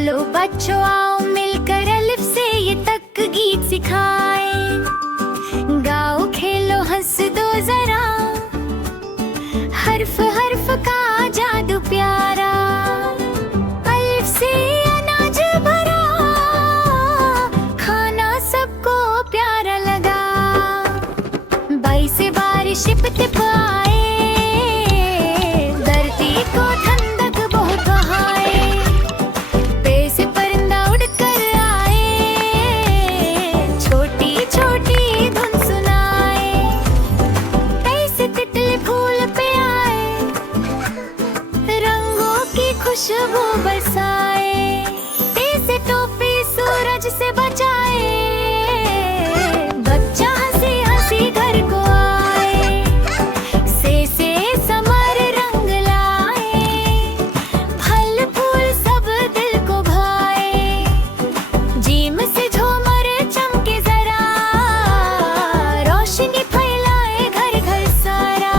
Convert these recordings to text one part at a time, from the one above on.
चलो बच्चों आओ मिलकर अलिफ से ये तक गीत सिखाएं। गाओ खेलो हंस दो जरा, हर्फ हर्फ का जादू प्यारा। अलिफ से अनाज भरा, खाना सबको प्यारा लगा। बाई से बारिश टिप टिप आए, धरती को ठंडक बहुत बहाए। पे से परिंदा उड़ कर आए, छोटी छोटी धुन सुनाए। पे से तितली फूल पे आए, रंगों की खुशबू बरसाए। पे से टोपी सूरज से बचाए, बच्चा हंसी हंसी घर को आए। से समर रंग लाए, फल फूल सब दिल को भाए। जीम से झूमर चमके जरा, रोशनी फैलाए घर घर सारा।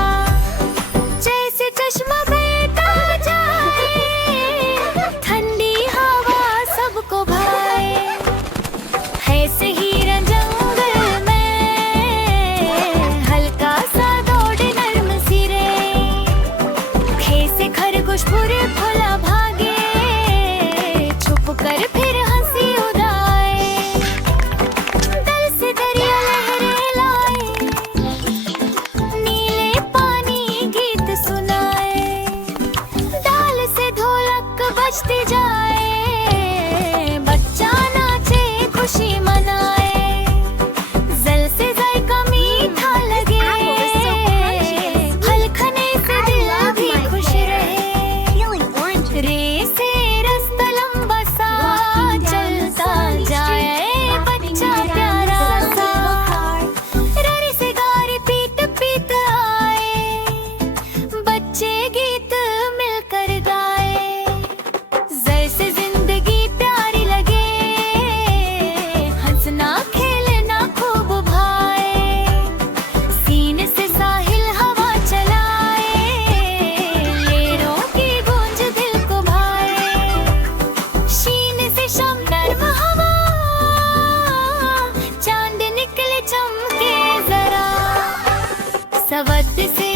जैसे चश्मा बहता जाए, ठंडी हवा सबको भाए। है सहीरा जंगल में, हल्का सा दौड़ नर्म सिरे। खे से खरगोश पूरे फुला भागे, छुप कर फिर हंसी उड़ाए। दल से दरिया लहरें लाए, नीले पानी गीत सुनाए। डाल से ढोलक बजते जाए, बच्चा नाचे खुशी मनाए। जल से जायका मीठा लगे, फल खाने से दिल भी खुश रहे। रे से रास्ता लंबा सा चलता जाए, बच्चा प्यारा सा। ररी से गारी पीट पीट आए, बच्चे गीत मिलकर गाए। जैसे जिंदगी प्यारी लगे, हंसना खेलना खूब भाए। सीने से साहिल हवा चलाए, लेरों की गूंज दिल को भाए। शीन से शम नर्म हवा, चांद निकले चमके जरा। सवद से